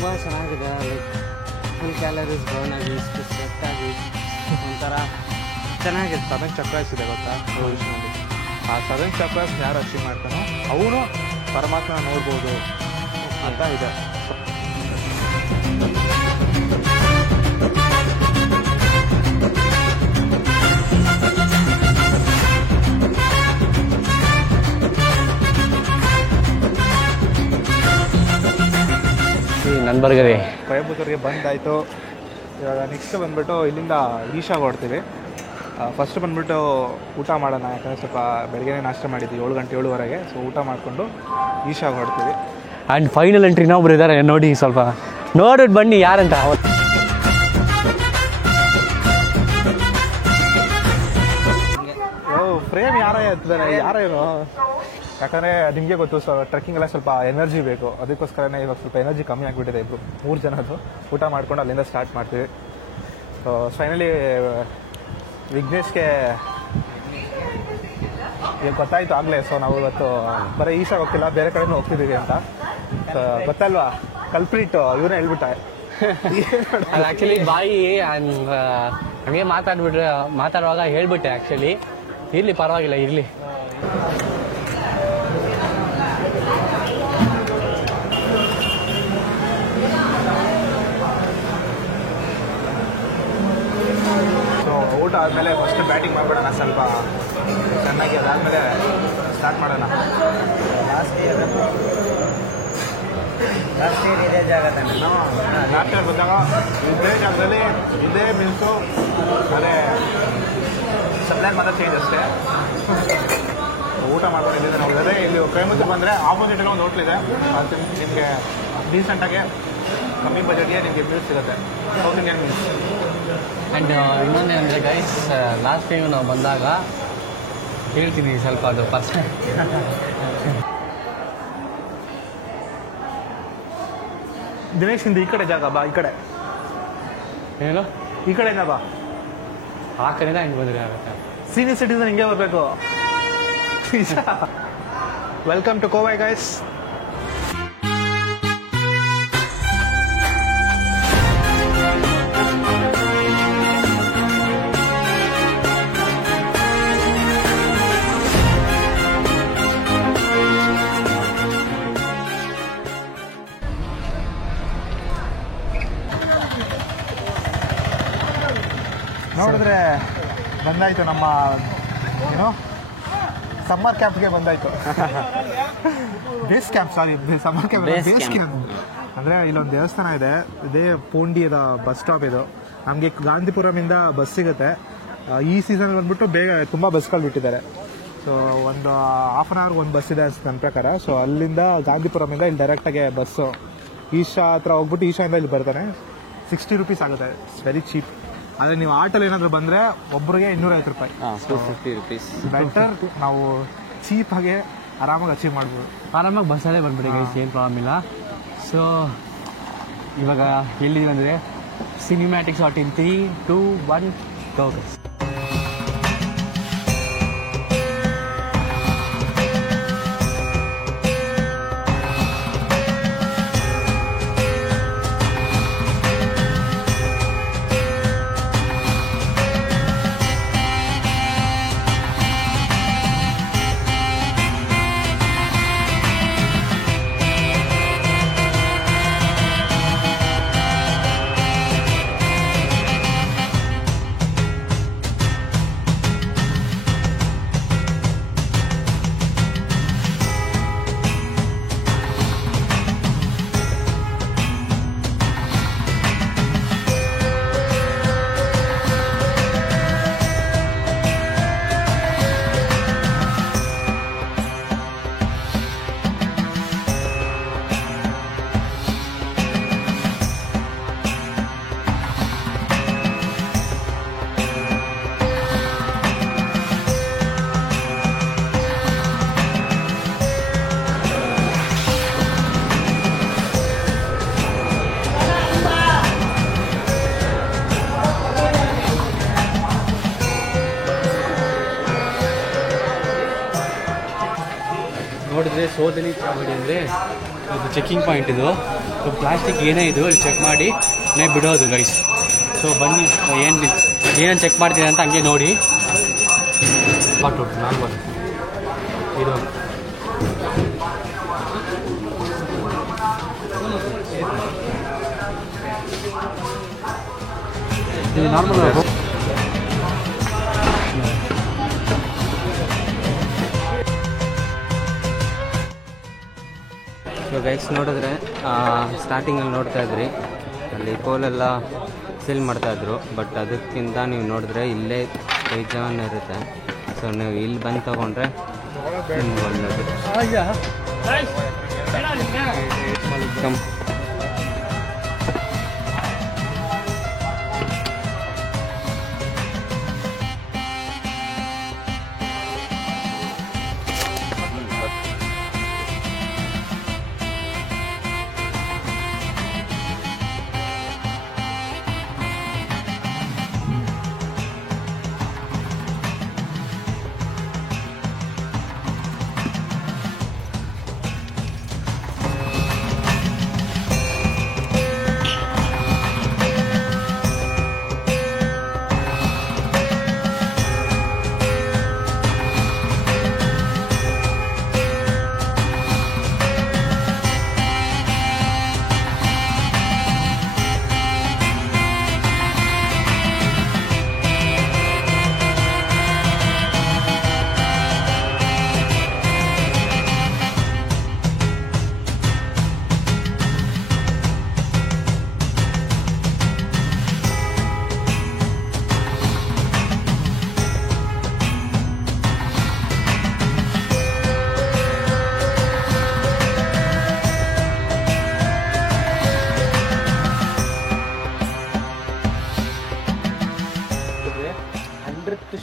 ತುಂಬ ಚೆನ್ನಾಗಿದೆ. Like full calories burn ಆಗಿ ಸ್ವೆಟ್ ಆಗಿ ಒಂಥರ ಚೆನ್ನಾಗಿದೆ. 7 ಚಕ್ರಾಸ್ ಇದೆ ಗೊತ್ತಾ ಎವಲ್ಯೂಷನಲ್ಲಿ. ಆ 7 ಚಕ್ರಾಸ್ ಯಾರು ಅಚೀವ್ ಮಾಡ್ತಾನೋ ಅವನು ಪರಮಾತ್ಮನ ನೋಡ್ಬೋದು ಅಂತ ಇದೆ. ನನ್ನ ಬರ್ಗರಿ ಕೊಯಂಬತ್ತೂರಿಗೆ ಬಂದಾಯಿತು. ಇವಾಗ ನೆಕ್ಸ್ಟ್ ಬಂದುಬಿಟ್ಟು ಇಲ್ಲಿಂದ ಈಶಾಗೆ ಹೊಡ್ತೀವಿ. ಫಸ್ಟ್ ಬಂದುಬಿಟ್ಟು ಊಟ ಮಾಡೋಣ, ಯಾಕಂದರೆ ಸ್ವಲ್ಪ ಬೆಳಗ್ಗೆ ನಾಷ್ಟ ಮಾಡಿದ್ವಿ 7 ಗಂಟೆ 7:30. ಸೊ ಊಟ ಮಾಡಿಕೊಂಡು ಈಶಾಗೆ ಹೊಡ್ತೀವಿ. ಆ್ಯಂಡ್ ಫೈನಲ್ ಎಂಟ್ರಿ ಇನ್ನೊಬ್ರು ಇದ್ದಾರೆ ನೋಡಿ, ಸ್ವಲ್ಪ ನೋಡ್ಬಿಟ್ಟು ಬನ್ನಿ ಯಾರಂತ. ಫ್ರೇಮ್ ಯಾರೋ ಎತ್ತಿದ್ದಾರೆ, ಯಾರೋ ಇರೋ. ಯಾಕಂದರೆ ನಿಮಗೆ ಗೊತ್ತು, ಟ್ರೆಕ್ಕಿಂಗ್ ಎಲ್ಲ ಸ್ವಲ್ಪ ಎನರ್ಜಿ ಬೇಕು. ಅದಕ್ಕೋಸ್ಕರನೇ ಇವಾಗ ಸ್ವಲ್ಪ ಎನರ್ಜಿ ಕಮ್ಮಿ ಆಗಿಬಿಟ್ಟಿದೆ. 3 ಜನದ್ದು ಊಟ ಮಾಡ್ಕೊಂಡು ಅಲ್ಲಿಂದ ಸ್ಟಾರ್ಟ್ ಮಾಡ್ತೀವಿ. ಸೊ ಫೈನಲಿ ವಿಘ್ನೇಶ್ಗೆ ಈಗ ಗೊತ್ತಾಯಿತು ಆಗಲೇ. ಸೊ ನಾವು ಇವತ್ತು ಬರೀ ಈಶಾಗೆ ಹೋಗ್ತಿಲ್ಲ, ಬೇರೆ ಕಡೆನೂ ಹೋಗ್ತಿದ್ದೀವಿ ಅಂತ. ಸೊ ಗೊತ್ತಲ್ವಾ, ಕಲ್ಪ್ರಿಟ್ ಇವನೇ ಹೇಳ್ಬಿಟ್ಟ. ಅದು ಆ್ಯಕ್ಚುಲಿ ಬಾಯಿ ಹಂಗೆ ಮಾತಾಡುವಾಗ ಹೇಳ್ಬಿಟ್ಟೆ. ಆ್ಯಕ್ಚುಲಿ ಇರಲಿ, ಪರವಾಗಿಲ್ಲ, ಇರಲಿ. ಸೊ ಊಟ ಆದಮೇಲೆ ಫಸ್ಟ್ ಬ್ಯಾಟಿಂಗ್ ಮಾಡಿಬಿಡೋಣ ಸ್ವಲ್ಪ ಚೆನ್ನಾಗಿ. ಅದಾದಮೇಲೆ ಸ್ಟಾರ್ಟ್ ಮಾಡೋಣ. ಲಾಸ್ಟ್ ಇದೇ ಜಾಗದಲ್ಲಿ ಲಾಸ್ಟ್ ಇಯರ್ ಬಂದಾಗ ಇದೇ ಜಾಗದಲ್ಲಿ ಇದೇ ಮೀನ್ಸು ಅದೇ ಸಪ್ಲೈ ಮಾತ್ರ ಚೇಂಜ್ ಅಷ್ಟೇ. ಊಟ ಮಾಡ್ಕೊಂಡು ಇಲ್ಲಿಂದ ನೋಡಿದ್ರೆ ಇಲ್ಲಿ ಕೊಯಂಬತ್ತೂರು ಬಂದರೆ ಆಪೋಸಿಟಲ್ಲಿ ಒಂದು ಹೋಟ್ಲಿದೆ. ಅದು ನಿಮಗೆ ಡೀಸೆಂಟಾಗಿ ಕಮ್ಮಿ ಬಜೆಟ್ಗೆ ನಿಮಗೆ ಮೀಲ್ಸ್ ಸಿಗುತ್ತೆ, ಸೌತ್ ಇಂಡಿಯನ್ ಮೀಲ್ಸ್. ಆ್ಯಂಡ್ ಇನ್ನೊಂದೇನಂದರೆ ಗೈಸ್, ಲಾಸ್ಟ್ ಟೈಮ್ ನಾವು ಬಂದಾಗ ಹೇಳ್ತೀನಿ ಸ್ವಲ್ಪ ಅದು ದಿನೇಶ್ ಇಂದ ಈ ಕಡೆ ಜಾಗ ಬಾ, ಈ ಕಡೆ ಏನು ಈ ಕಡೆಯಿಂದ ಬಾ. ಆ ಕಡೆಯಿಂದ ಹಿಂಗೆ ಬಂದರೆ ಆಗುತ್ತೆ. ಸೀನಿಯರ್ ಸಿಟಿಸನ್ ಹಿಂಗೆ ಬರಬೇಕು. Welcome to Kovai guys. ನೋಡಿದ್ರೆ ಬಂದಾಯ್ತು ನಮ್ಮ ಏನು ಸಮ್ಮರ್ ಕ್ಯಾಂಪ್ಗೆ ಬಂದಾಯ್ತು. Base camp, sorry summer camp, base camp. ಅಂದರೆ ಇಲ್ಲೊಂದು ದೇವಸ್ಥಾನ ಇದೆ, ಇದೇ ಪೋಂಡಿಯದ ಬಸ್ ಸ್ಟಾಪ್ ಇದು. ನಮಗೆ ಗಾಂಧಿಪುರಮಿಂದ ಬಸ್ ಸಿಗುತ್ತೆ. ಈ ಸೀಸನ್ ಬಂದ್ಬಿಟ್ಟು ಬೇಗ ತುಂಬ ಬಸ್ಗಳು ಬಿಟ್ಟಿದ್ದಾರೆ. ಸೊ ಒಂದು ಹಾಫ್ ಆನ್ ಅವರ್ಗೆ ಒಂದು ಬಸ್ ಇದೆ ನನ್ನ ಪ್ರಕಾರ. ಸೊ ಅಲ್ಲಿಂದ ಗಾಂಧಿಪುರಮಿಂದ ಇಲ್ಲಿ ಡೈರೆಕ್ಟಾಗಿ ಬಸ್ಸು ಈಶಾ ಹತ್ರ ಹೋಗ್ಬಿಟ್ಟು ಈಶಾಯಿಂದ ಇಲ್ಲಿ ಬರ್ತಾನೆ. 60 ರೂಪೀಸ್ ಆಗುತ್ತೆ, ಇಟ್ಸ್ ವೆರಿ ಚೀಪ್. ಆದರೆ ನೀವು ಆಟೋಲ್ಲಿ ಏನಾದರೂ ಬಂದರೆ ಒಬ್ಬರಿಗೆ 250 ರೂಪಾಯಿ, 250 ರೂಪೀಸ್. ಬೆಟರ್. ನಾವು ಚೀಪಾಗೆ ಆರಾಮಾಗಿ ಅಚೀವ್ ಮಾಡ್ಬೋದು. ಆರಾಮಾಗಿ ಬಸ್ಸಲ್ಲೇ ಬಂದ್ಬಿಡಿ ಗೈಸ್, ಏನು ಪ್ರಾಬ್ಲಮ್ ಇಲ್ಲ. ಸೊ ಇವಾಗ ಎಲ್ಲಿದ್ದೀವಿ ಅಂದರೆ ಸಿನಿಮ್ಯಾಟಿಕ್ ಶಾಟ್ ಇನ್ 3, 2, 1 ಗೋ ಗೈಸ್. ನೋಡಿದ್ರೆ ಸೋದಲಿ ಚಾವಡಿ ಅಂದರೆ ಇದು ಚೆಕಿಂಗ್ ಪಾಯಿಂಟ್. ಇದು ಸೊ ಪ್ಲಾಸ್ಟಿಕ್ ಏನೇ ಇದು ಇಲ್ಲಿ ಚೆಕ್ ಮಾಡಿ ಬಿಡೋದು ಗೈಸ್. ಸೊ ಬನ್ನಿ ಏನೇನು ಚೆಕ್ ಮಾಡ್ತೀನಿ ಅಂತ ಹಂಗೆ ನೋಡಿ. ಇದು ನಾರ್ಮಲ್ ಸೊ ಗೈಸ್ ನೋಡಿದ್ರೆ ಸ್ಟಾರ್ಟಿಂಗಲ್ಲಿ ನೋಡ್ತಾ ಇದ್ರಿ ಅಲ್ಲಿ ಕೋಲೆಲ್ಲ ಸೇಲ್ ಮಾಡ್ತಾಯಿದ್ರು. ಬಟ್ ಅದಕ್ಕಿಂತ ನೀವು ನೋಡಿದ್ರೆ ಇಲ್ಲೇ ಕೈಜಾನ್ ಇರುತ್ತೆ. ಸೊ ನೀವು ಇಲ್ಲಿ ಬಂದು ತೊಗೊಂಡ್ರೆ ನಿಮ್ಗೆ ಒಳ್ಳೆಯದು.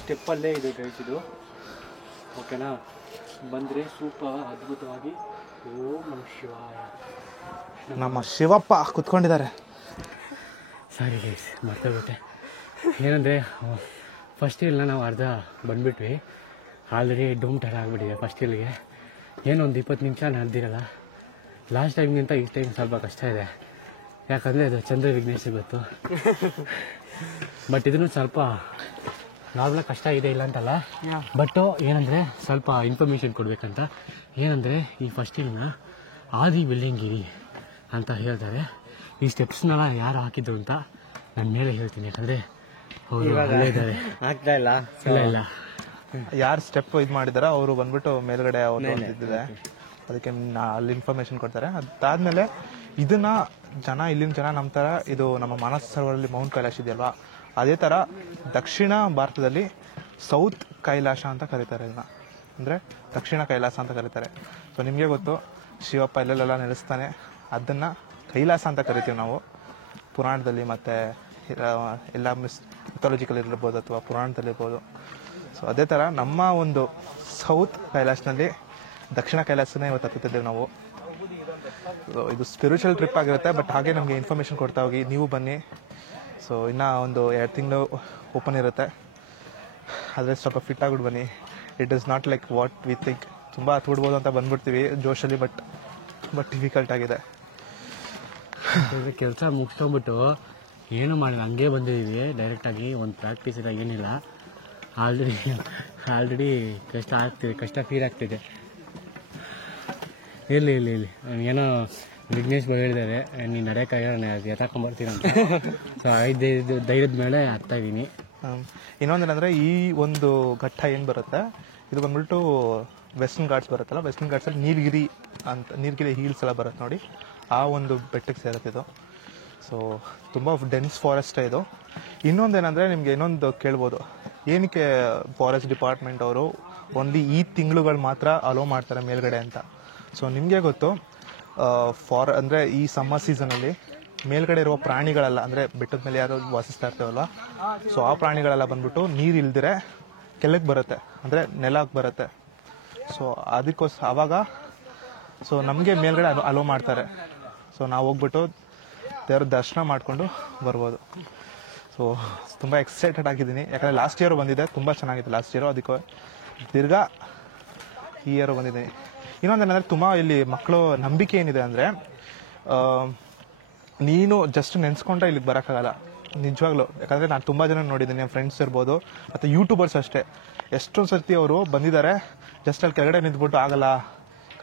ಸ್ಟೆಪ್ಪಲ್ಲೇ ಇದೆ ಗೈಸ್ ಇದು. ಓಕೆನಾ, ಬಂದರೆ ಸೂಪರ್ ಅದ್ಭುತವಾಗಿ. ಓಂ ನಮಃ ಶಿವಾಯ. ನಮ್ಮ ಶಿವಪ್ಪ ಕುತ್ಕೊಂಡಿದ್ದಾರೆ. ಸಾರಿ ಗೈಸ್, ಮರ್ತೋಗ್ಬಿಟ್ಟೆ. ಏನಂದರೆ ಫಸ್ಟ್ ಇಯರ್ನ ನಾವು ಅರ್ಧ ಬಂದುಬಿಟ್ವಿ. ಆಲ್ರೆಡಿ ಡೂಮ್ ಟೈರ್ ಆಗಿಬಿಟ್ಟಿದೆ. ಫಸ್ಟ್ ಇಯರ್ಗೆ ಏನೊಂದು 20 ನಿಮಿಷ ನಡೆದಿರಲ್ಲ. ಲಾಸ್ಟ್ ಟೈಮ್ಗಿಂತ ಈ ಟೈಮ್ ಸ್ವಲ್ಪ ಕಷ್ಟ ಇದೆ. ಯಾಕಂದರೆ ಅದು ಚಂದ್ರ ವಿಘ್ನೇಶ್ ಗೊತ್ತು. ಬಟ್ ಇದನ್ನು ಸ್ವಲ್ಪ ನಾರ್ಮಲಾಗಿ ಕಷ್ಟ ಇದೆ, ಇಲ್ಲ ಅಂತಲ್ಲ. ಬಟ್ ಏನಂದರೆ ಸ್ವಲ್ಪ ಇನ್ಫಾರ್ಮೇಷನ್ ಕೊಡಬೇಕಂತ. ಏನಂದರೆ ಈ ಫಸ್ಟ್ ಇಯರ್ನ ಆದಿ ಬೆಳ್ಳಂಗಿರಿ ಅಂತ ಹೇಳ್ತಾರೆ. ಈ ಸ್ಟೆಪ್ಸ್ನೆಲ್ಲ ಯಾರು ಹಾಕಿದ್ರು ಅಂತ ನನ್ನ ಮೇಲೆ ಹೇಳ್ತೀನಿ. ಯಾಕಂದರೆ ಅವರು ಇದ್ದಾರೆ. ಆಗ್ತಾ ಇಲ್ಲ ಇಲ್ಲ ಯಾರು ಸ್ಟೆಪ್ ಇದು ಮಾಡಿದಾರೋ ಅವರು ಬಂದ್ಬಿಟ್ಟು ಮೇಲ್ಗಡೆ ಅವ್ರು ಇದ್ದಿದೆ, ಅದಕ್ಕೆ ಅಲ್ಲಿ ಇನ್ಫಾರ್ಮೇಶನ್ ಕೊಡ್ತಾರೆ. ಅದಾದ್ಮೇಲೆ ಇದನ್ನ ಇಲ್ಲಿನ ಜನ ನಮ್ಮ ಥರ ಇದು ನಮ್ಮ ಮಾನಸ ಸರೋವರಲ್ಲಿ ಮೌಂಟ್ ಕೈಲಾಶ್ ಇದೆಯಲ್ವಾ, ಅದೇ ಥರ ದಕ್ಷಿಣ ಭಾರತದಲ್ಲಿ ಸೌತ್ ಕೈಲಾಶ ಅಂತ ಕರೀತಾರೆ. ಇದನ್ನ ಅಂದರೆ ದಕ್ಷಿಣ ಕೈಲಾಸ ಅಂತ ಕರೀತಾರೆ. ಸೊ ನಿಮಗೆ ಗೊತ್ತು, ಶಿವಪ್ಪ ಎಲ್ಲೆಲ್ಲ ನೆಲೆಸ್ತಾನೆ, ಅದನ್ನು ಕೈಲಾಸ ಅಂತ ಕರಿತೀವಿ ನಾವು ಪುರಾಣದಲ್ಲಿ. ಮತ್ತು ಎಲ್ಲ ಮಿಥಾಲಜಿಕಲ್ ಇರ್ಬೋದು ಅಥವಾ ಪುರಾಣದಲ್ಲಿರ್ಬೋದು. ಸೊ ಅದೇ ಥರ ನಮ್ಮ ಒಂದು ಸೌತ್ ಕೈಲಾಶನಲ್ಲಿ ದಕ್ಷಿಣ ಕೈಲಾಸನೇ ಇವತ್ತು ಹತ್ತುತ್ತಿದ್ದೇವೆ ನಾವು. ಸೊ ಇದು ಸ್ಪಿರಿಚುವಲ್ ಟ್ರಿಪ್ ಆಗಿರುತ್ತೆ. ಬಟ್ ಹಾಗೆ ನಮಗೆ ಇನ್ಫಾರ್ಮೇಷನ್ ಕೊಡ್ತಾ ಹೋಗಿ, ನೀವು ಬನ್ನಿ. ಸೊ ಇನ್ನೂ ಒಂದು 2 ತಿಂಗಳು ಓಪನ್ ಇರುತ್ತೆ. ಆದರೆ ಸ್ವಲ್ಪ ಫಿಟ್ ಆಗಿಬಿಟ್ಟು ಬನ್ನಿ. It is not like what we think. ತುಂಬ ಹತ್ಬಿಡ್ಬೋದು ಅಂತ ಬಂದ್ಬಿಡ್ತೀವಿ ಜೋಶಲ್ಲಿ, ಬಟ್ ಡಿಫಿಕಲ್ಟ್ ಆಗಿದೆ. ಕೆಲಸ ಮುಗಿಸ್ಕೊಂಡ್ಬಿಟ್ಟು ಏನು ಮಾಡಿಲ್ಲ, ಹಂಗೆ ಬಂದಿದ್ದೀವಿ ಡೈರೆಕ್ಟಾಗಿ. ಒಂದು ಪ್ರಾಕ್ಟೀಸ್ ಇಲ್ಲ, ಏನಿಲ್ಲ. ಆಲ್ರೆಡಿ ಕಷ್ಟ ಫೀಲ್ ಆಗ್ತಿದೆ. ಇರಲಿ ಏನೋ ವಿಘ್ನೇಶ್ ಬೈ ಹೇಳಿದ್ದಾರೆ, ನೀನು ನಡೆಯೋಕ್ಕಾಗ ಅದು ಎತ್ತಾಕೊಂಬರ್ತೀನಿ ಅಂತ. ಸೊ 5 ಧೈರ್ಯದ ಮೇಲೆ ಹತ್ತಾ ಇದ್ದೀನಿ. ಇನ್ನೊಂದೇನೆಂದರೆ, ಈ ಒಂದು ಘಟ್ಟ ಏನು ಬರುತ್ತೆ, ಇದು ಬಂದ್ಬಿಟ್ಟು ವೆಸ್ಟರ್ನ್ ಘಾಟ್ಸ್ ಬರುತ್ತಲ್ಲ, ವೆಸ್ಟರ್ನ್ ಘಾಟ್ಸಲ್ಲಿ ನೀಲಗಿರಿ ಹೀಲ್ಸ್ ಎಲ್ಲ ಬರುತ್ತೆ ನೋಡಿ, ಆ ಒಂದು ಬೆಟ್ಟಕ್ಕೆ ಸೇರುತ್ತೆ ಇದು. ಸೊ ತುಂಬ ಡೆನ್ಸ್ ಫಾರೆಸ್ಟ್ ಇದು. ಇನ್ನೊಂದೇನೆಂದರೆ, ನಿಮಗೆ ಇನ್ನೊಂದು ಕೇಳ್ಬೋದು, ಏನಕ್ಕೆ ಫಾರೆಸ್ಟ್ ಡಿಪಾರ್ಟ್ಮೆಂಟ್ ಅವರು ಓನ್ಲಿ ಈ ತಿಂಗಳುಗಳು ಮಾತ್ರ ಅಲೋ ಮಾಡ್ತಾರೆ ಮೇಲ್ಗಡೆ ಅಂತ. ಸೊ ನಿಮಗೆ ಗೊತ್ತು, ಅಂದರೆ ಈ ಸಮ್ಮರ್ ಸೀಸನಲ್ಲಿ ಮೇಲ್ಗಡೆ ಇರುವ ಪ್ರಾಣಿಗಳೆಲ್ಲ, ಅಂದರೆ ಬೆಟ್ಟದ ಮೇಲೆ ಯಾರು ವಾಸಿಸ್ತಾ ಇರ್ತೇವಲ್ವ, ಸೊ ಆ ಪ್ರಾಣಿಗಳೆಲ್ಲ ಬಂದ್ಬಿಟ್ಟು ನೀರು ಇಲ್ದಿರೆ ಕೆಳಗೆ ಬರುತ್ತೆ, ಅಂದರೆ ನೆಲಕ್ಕೆ ಬರುತ್ತೆ. ಸೊ ಅದಕ್ಕೋಸ್ಕರ ಆವಾಗ ಸೊ ನಮಗೆ ಮೇಲ್ಗಡೆ ಅಲೋ ಮಾಡ್ತಾರೆ. ಸೊ ನಾವು ಹೋಗ್ಬಿಟ್ಟು ದೇವ್ರ ದರ್ಶನ ಮಾಡಿಕೊಂಡು ಬರ್ಬೋದು. ಸೊ ತುಂಬ ಎಕ್ಸೈಟೆಡ್ ಆಗಿದ್ದೀನಿ, ಯಾಕಂದರೆ ಲಾಸ್ಟ್ ಇಯರು ಬಂದಿದ್ದೆ, ತುಂಬ ಚೆನ್ನಾಗಿತ್ತು ಲಾಸ್ಟ್ ಇಯರು. ಅದಕ್ಕೆ ತಿರ್ಗಾ ಈ ಇಯರು ಬಂದಿದ್ದೀನಿ. ಇನ್ನೊಂದೇನೆಂದರೆ, ತುಂಬ ಇಲ್ಲಿ ಮಕ್ಕಳು ನಂಬಿಕೆ ಏನಿದೆ ಅಂದರೆ, ನೀನು ಜಸ್ಟ್ ನೆನೆಸ್ಕೊಂಡ್ರೆ ಇಲ್ಲಿಗೆ ಬರೋಕ್ಕಾಗಲ್ಲ ನಿಜವಾಗ್ಲೂ. ಯಾಕಂದರೆ ನಾನು ತುಂಬ ಜನ ನೋಡಿದ್ದೀನಿ, ಫ್ರೆಂಡ್ಸ್ ಇರ್ಬೋದು ಮತ್ತು ಯೂಟ್ಯೂಬರ್ಸ್ ಅಷ್ಟೇ. ಎಷ್ಟೊಂದು ಸರ್ತಿ ಅವರು ಬಂದಿದ್ದಾರೆ, ಜಸ್ಟ್ ಅಲ್ಲಿ ಕೆಳಗಡೆ ನಿಂತ್ಬಿಟ್ಟು ಆಗಲ್ಲ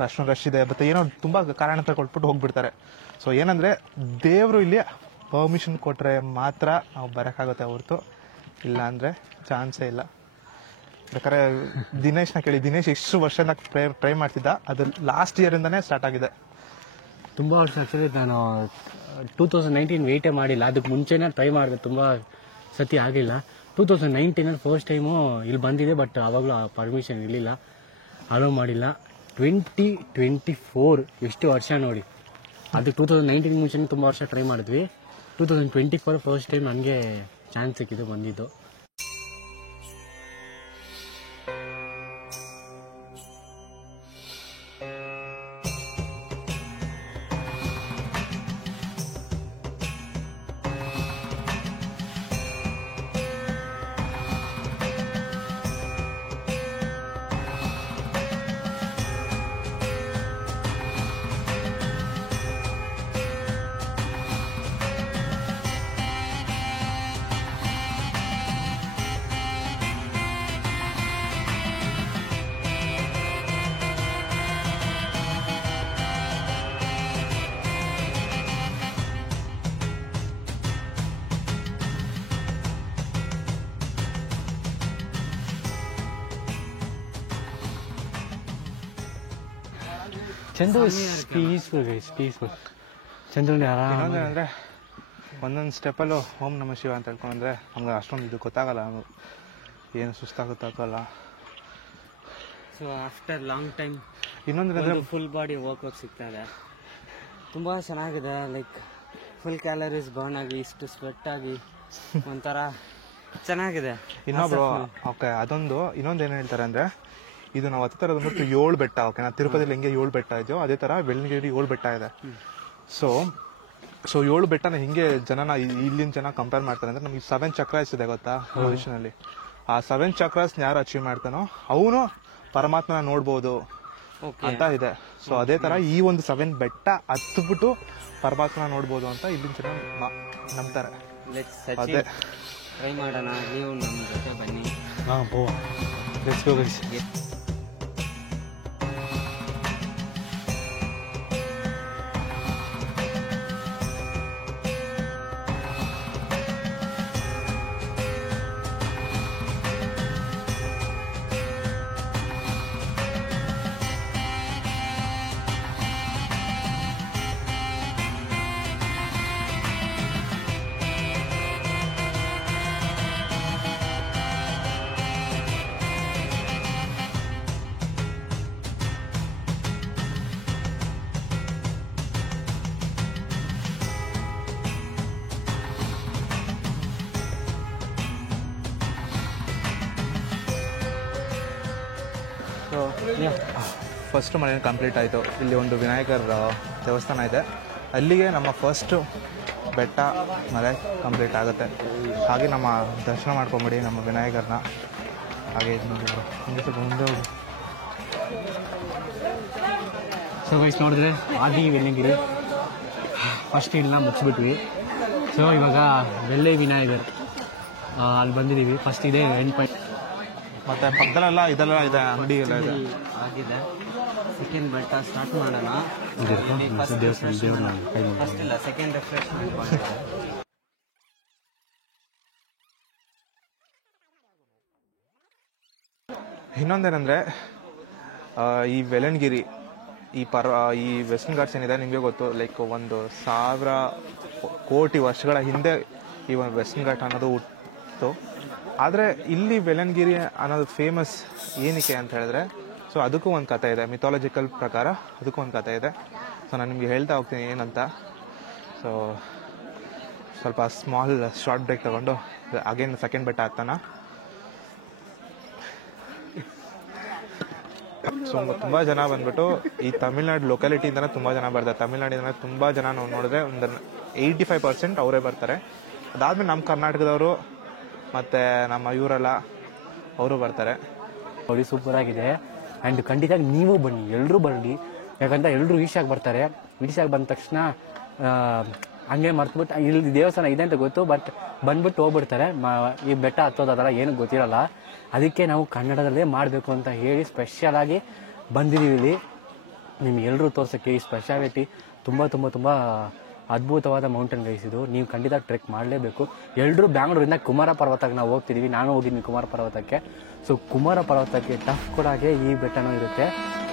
ಅಷ್ಟೊಂದು ರಶ್ ಇದೆ ಮತ್ತು ಏನೋ ತುಂಬ ಕಾರಣ ಕೊಟ್ಬಿಟ್ಟು ಹೋಗ್ಬಿಡ್ತಾರೆ. ಸೊ ಏನಂದರೆ ದೇವರು ಇಲ್ಲಿ ಪರ್ಮಿಷನ್ ಕೊಟ್ಟರೆ ಮಾತ್ರ ನಾವು ಬರೋಕ್ಕಾಗುತ್ತೆ ಹೊರತು ಇಲ್ಲ ಅಂದರೆ ಚಾನ್ಸೇ ಇಲ್ಲ. ಬೇಕಾದ್ರೆ ದಿನೇಶ್ನ ಕೇಳಿ, ದಿನೇಶ್ ಎಷ್ಟು ವರ್ಷದಿಂದ ಟ್ರೈ ಮಾಡ್ತಿದ್ದ, ಅದು ಲಾಸ್ಟ್ ಇಯರಿಂದನೇ ಸ್ಟಾರ್ಟ್ ಆಗಿದೆ. ತುಂಬ ವರ್ಷ ಆ್ಯಕ್ಚುಲಿ ನಾನು 2019 ವೆಯ್ಟೇ ಮಾಡಿಲ್ಲ, ಅದಕ್ಕೆ ಮುಂಚೆನೇ ಟ್ರೈ ಮಾಡಿದೆ, ತುಂಬ ಸತಿ ಆಗಿಲ್ಲ. 2019 ಫಸ್ಟ್ ಟೈಮು ಇಲ್ಲಿ ಬಂದಿದೆ, ಬಟ್ ಆವಾಗಲೂ ಪರ್ಮಿಷನ್ ಇರಲಿಲ್ಲ, ಅಲೋ ಮಾಡಿಲ್ಲ. 2024 ಎಷ್ಟು ವರ್ಷ ನೋಡಿ, ಅದು 2019 ಮುಂಚೆನೇ ತುಂಬ ವರ್ಷ ಟ್ರೈ ಮಾಡಿದ್ವಿ. 2024 ಫಸ್ಟ್ ಟೈಮ್ ನನಗೆ ಚಾನ್ಸ್ ಸಿಕ್ಕಿದ್ದು ಬಂದಿದ್ದು. Chandru peaceful guys, peaceful. ಚಂದ್ರನೇ ಆರಾಮ. ಅಂದರೆ ಒಂದೊಂದು ಸ್ಟೆಪ್ಪಲ್ಲೂ ಓಂ ನಮ ಶಿವ ಅಂತ ಹೇಳ್ಕೊಂಡ್ರೆ ನಮ್ಗೆ ಅಷ್ಟೊಂದು ಇದು ಗೊತ್ತಾಗಲ್ಲ, ಏನು ಸುಸ್ತಾಗುತ್ತಾಗಲ್ಲ. ಸೊ ಆಫ್ಟರ್ ಲಾಂಗ್ ಟೈಮ್ ಇನ್ನೊಂದು ಫುಲ್ ಬಾಡಿ ವರ್ಕೌಟ್ ಸಿಗ್ತಾ ಇದೆ, ತುಂಬ ಚೆನ್ನಾಗಿದೆ. ಲೈಕ್ ಫುಲ್ ಕ್ಯಾಲರೀಸ್ ಬರ್ನ್ ಆಗಿ, ಇಷ್ಟು ಸ್ವೆಟ್ ಆಗಿ ಒಂಥರ ಚೆನ್ನಾಗಿದೆ. ಇನ್ನೊಬ್ರು ಓಕೆ ಅದೊಂದು ಇನ್ನೊಂದು ಏನು ಹೇಳ್ತಾರೆ ಅಂದರೆ, ಇದು ನಾವು ಹತ್ತಿ ಥರದ್ದು 7 ಬೆಟ್ಟ. ಓಕೆ, ನಾವು ತಿರುಪತಿಲಿ ಹೆಂಗೆ 7 ಬೆಟ್ಟ ಇದೆಯೋ ಅದೇ ಥರ ಬೆಳ್ಳಂಗಿರಿ 7 ಬೆಟ್ಟ ಇದೆ. ಸೊ 7 ಬೆಟ್ಟನ ಹಿಂಗೆ ಜನನ ಇಲ್ಲಿನ ಜನ ಕಂಪೇರ್ ಮಾಡ್ತಾರೆ ಅಂದರೆ, ನಮಗೆ 7 ಚಕ್ರಾಸ್ ಇದೆ ಗೊತ್ತಾ ಪೊಸಿಷನಲ್ಲಿ. ಆ 7 ಚಕ್ರಾಸ್ ಯಾರು ಅಚೀವ್ ಮಾಡ್ತಾನೋ ಅವನು ಪರಮಾತ್ಮನ ನೋಡ್ಬೋದು ಅಂತ ಇದೆ. ಸೊ ಅದೇ ಥರ ಈ ಒಂದು 7 ಬೆಟ್ಟ ಹತ್ಬಿಟ್ಟು ಪರಮಾತ್ಮನ ನೋಡ್ಬೋದು ಅಂತ ಇಲ್ಲಿನ ಜನ ನಂಬ್ತಾರೆ. ಅದೇ ಟ್ರೈ ಮಾಡೋಣ, ನೀವು ನಮ್ಮ ಜೊತೆ ಬನ್ನಿ. ಹಾಂ ಬೋ, ಲೆಟ್ಸ್ ಗೋ ಗೈಸ್. ಫಸ್ಟ್ ಮನೆ ಕಂಪ್ಲೀಟ್ ಆಯಿತು. ಇಲ್ಲಿ ಒಂದು ವಿನಾಯಕರ ದೇವಸ್ಥಾನ ಇದೆ, ಅಲ್ಲಿಗೆ ನಮ್ಮ ಫಸ್ಟು ಬೆಟ್ಟ ಮಲೆ ಕಂಪ್ಲೀಟ್ ಆಗುತ್ತೆ. ಹಾಗೆ ನಮ್ಮ ದರ್ಶನ ಮಾಡ್ಕೊಂಬಿಡಿ ನಮ್ಮ ವಿನಾಯಕರನ್ನ. ಹಾಗೆ ಇದು ನೋಡಿದ್ರು ಹಿಂಗೆ ಸ್ವಲ್ಪ ಮುಂದೆ ಹೋಗಿ. ಸೊ ಗೈಸ್ ನೋಡಿದ್ರೆ ಆದಿ ಬೆಳ್ಳಂಗಿರಿ ಫಸ್ಟ್ ಇಲ್ಲ ಮುಚ್ಚಿಬಿಟ್ವಿ. ಸೊ ಇವಾಗ ಬೆಳ್ಳೆ ವಿನಾಯಕರ್ ಅಲ್ಲಿ ಬಂದಿದ್ದೀವಿ. ಫಸ್ಟ್ ಇದೆ ಎಂಡ್ ಪಾಯಿಂಟ್, ಮತ್ತು ಪಕ್ಕದಲ್ಲೆಲ್ಲ ಇದೆಲ್ಲ ಇದೆ, ಅಂಗಡಿ ಎಲ್ಲ ಇದೆ. ಆಗಿದೆ. ಸೆಕೆಂಡ್ ಬೆಟ್ಟ ಸ್ಟಾರ್ಟ್ ಮಾಡೋಣ. ಫಸ್ಟ್ ಇಲ್ಲ, ಸೆಕೆಂಡ್ ರಿಫ್ರೆಶ್ಮೆಂಟ್. ಇನ್ನೊಂದೇನೆಂದರೆ ಈ ಬೆಳ್ಳಂಗಿರಿ ಈ ವೆಸ್ಟರ್ನ್ ಘಾಟ್ಸ್ ಏನಿದೆ ನಿಮಗೆ ಗೊತ್ತು, ಲೈಕ್ 1,000 ಕೋಟಿ ವರ್ಷಗಳ ಹಿಂದೆ ಈ ಒಂದು ವೆಸ್ಟರ್ನ್ ಘಾಟ್ ಅನ್ನೋದು ಹುಟ್ಟಿತು. ಆದರೆ ಇಲ್ಲಿ ಬೆಳ್ಳಂಗಿರಿ ಅನ್ನೋದು ಫೇಮಸ್ ಏನಕ್ಕೆ ಅಂತ ಹೇಳಿದ್ರೆ, ಸೊ ಅದಕ್ಕೂ ಒಂದು ಕಥೆ ಇದೆ, ಮಿಥಾಲಜಿಕಲ್ ಪ್ರಕಾರ ಅದಕ್ಕೂ ಒಂದು ಕಥೆ ಇದೆ. ಸೊ ನಾನು ನಿಮಗೆ ಹೇಳ್ತಾ ಹೋಗ್ತೀನಿ ಏನಂತ. ಸೊ ಸ್ವಲ್ಪ ಸ್ಮಾಲ್ ಶಾರ್ಟ್ ಬ್ರೇಕ್ ತೊಗೊಂಡು ಅಗೇನ್ ಸೆಕೆಂಡ್ ಬೆಟ್ಟ ಹತ್ತಾನ. ಸೊ ತುಂಬ ಜನ ಬಂದ್ಬಿಟ್ಟು ಈ ತಮಿಳ್ನಾಡು ಲೊಕ್ಯಾಲಿಟಿಯಿಂದನೇ ತುಂಬ ಜನ ಬರ್ತಾರೆ. ತಮಿಳ್ನಾಡಿಂದ ತುಂಬ ಜನ ನಾವು ನೋಡಿದ್ರೆ ಒಂದು 85% ಅವರೇ ಬರ್ತಾರೆ. ಅದಾದಮೇಲೆ ನಮ್ಮ ಕರ್ನಾಟಕದವರು ಮತ್ತು ನಮ್ಮ ಇವರೆಲ್ಲ ಅವರು ಬರ್ತಾರೆ. ನೋಡಿ ಸೂಪರ್ ಆಗಿದೆ. ಆ್ಯಂಡ್ ಖಂಡಿತ ನೀವು ಬನ್ನಿ, ಎಲ್ಲರೂ ಬನ್ನಿ. ಯಾಕಂದ್ರೆ ಎಲ್ಲರೂ ಈಶಾಗಿ ಬರ್ತಾರೆ. ಈಶಾಗಿ ಬಂದ ತಕ್ಷಣ ಹಂಗೆ ಮರ್ತ್ಬಿಟ್ಟು ಇಲ್ಲಿ ದೇವಸ್ಥಾನ ಇದೆ ಅಂತ ಗೊತ್ತು, ಬಟ್ ಬಂದ್ಬಿಟ್ಟು ಹೋಗ್ಬಿಡ್ತಾರೆ. ಈ ಬೆಟ್ಟ ಹತ್ತೋದಲ್ಲ ಏನೂ ಗೊತ್ತಿರಲ್ಲ. ಅದಕ್ಕೆ ನಾವು ಕನ್ನಡದಲ್ಲೇ ಮಾಡಬೇಕು ಅಂತ ಹೇಳಿ ಸ್ಪೆಷಲಾಗಿ ಬಂದಿದ್ದೀವಿ ಇಲ್ಲಿ ನಿಮ್ಗೆಲ್ಲರೂ ತೋರ್ಸೋಕ್ಕೆ. ಈ ಸ್ಪೆಷಾಲಿಟಿ ತುಂಬ ತುಂಬ ತುಂಬ ಅದ್ಭುತವಾದ ಮೌಂಟೇನ್ ಗೈಸ್ ಇದು. ನೀವು ಖಂಡಿತ ಟ್ರೆಕ್ ಮಾಡಲೇಬೇಕು. ಎಲ್ಲರೂ ಬ್ಯಾಂಗ್ಳೂರಿಂದ ಕುಮಾರ ಪರ್ವತಕ್ಕೆ ನಾವು ಹೋಗ್ತಿದ್ದೀವಿ. ನಾನು ಹೋಗಿದ್ದೀನಿ ಕುಮಾರ ಪರ್ವತಕ್ಕೆ. ಸೊ ಕುಮಾರ ಪರ್ವತಕ್ಕೆ ಟಫ್ ಕೊಡಾಗೆ ಈ ಬೆಟ್ಟನೂ ಇರುತ್ತೆ.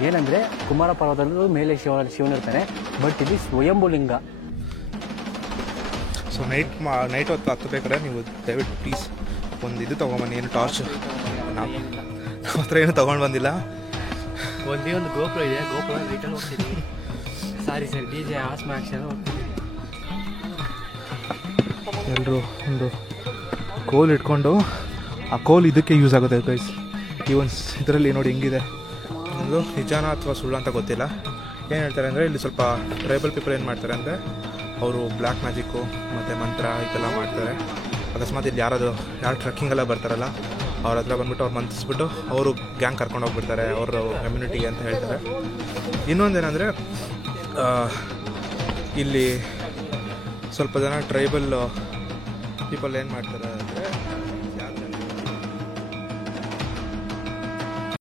ಏನಂದರೆ ಕುಮಾರ ಪರ್ವತದಲ್ಲೂ ಮೇಲೆ ಶಿವನಿರ್ತಾನೆ, ಬಟ್ ಇಲ್ಲಿ ಸ್ವಯಂಭುಲಿಂಗ. ಸೊ ನೈಟ್ ಹೊತ್ತು ಹತ್ತಬೇಕಾದ್ರೆ ನೀವು ದಯವಿಟ್ಟು ಪ್ಲೀಸ್ ಒಂದು ಇದು ತೊಗೊಂಬನ್ನಿ, ಏನು ಟಾರ್ಚ್. ನಮ್ಮ ಹತ್ರ ಏನು ತೊಗೊಂಡು ಬಂದಿಲ್ಲ. ಒಂದೇ ಒಂದು ಗೋಪುರ ಇದೆ, ಗೋಪುರ ರೈಟಲ್ಲಿ ಹೋಗ್ತಿದ್ದೀವಿ. ಸಾರಿ ಸರ್, DJ ಆಸ್ಮಾ ಆಕ್ಷನ್ ಹೋಗ್ತಿದ್ದೀವಿ. ಎಲ್ಲರೂ ಒಂದು ಕೋಲ್ ಇಟ್ಕೊಂಡು, ಆ ಕೋಲ್ ಇದಕ್ಕೆ ಯೂಸ್ ಆಗುತ್ತೆ ಗೈಸ್. ಈ ಒಂದು ಇದರಲ್ಲಿ ನೋಡಿ ಹೆಂಗಿದೆ, ಒಂದು ನಿಜಾನ ಅಥವಾ ಸುಳ್ಳು ಅಂತ ಗೊತ್ತಿಲ್ಲ. ಏನು ಹೇಳ್ತಾರೆ ಅಂದರೆ ಇಲ್ಲಿ ಸ್ವಲ್ಪ ಟ್ರೈಬಲ್ ಪೀಪಲ್ ಏನು ಮಾಡ್ತಾರೆ ಅಂದರೆ ಅವರು ಬ್ಲ್ಯಾಕ್ ಮ್ಯಾಜಿಕ್ಕು ಮತ್ತು ಮಂತ್ರ ಇದೆಲ್ಲ ಮಾಡ್ತಾರೆ. ಅಕಸ್ಮಾತ್ ಇಲ್ಲಿ ಯಾರು ಟ್ರೆಕ್ಕಿಂಗೆಲ್ಲ ಬರ್ತಾರಲ್ಲ ಅವ್ರ ಹತ್ರ ಬಂದ್ಬಿಟ್ಟು ಅವ್ರು ಮಂತ್ರಿಸ್ಬಿಟ್ಟು ಅವರು ಗ್ಯಾಂಗ್ ಕರ್ಕೊಂಡು ಹೋಗ್ಬಿಡ್ತಾರೆ ಅವ್ರ ಕಮ್ಯುನಿಟಿ ಅಂತ ಹೇಳ್ತಾರೆ. ಇನ್ನೊಂದೇನೆಂದರೆ ಇಲ್ಲಿ ಸ್ವಲ್ಪ ಜನ ಟ್ರೈಬಲ್ ಪೀಪಲ್ ಏನು ಮಾಡ್ತಾರೆ ಅಂದರೆ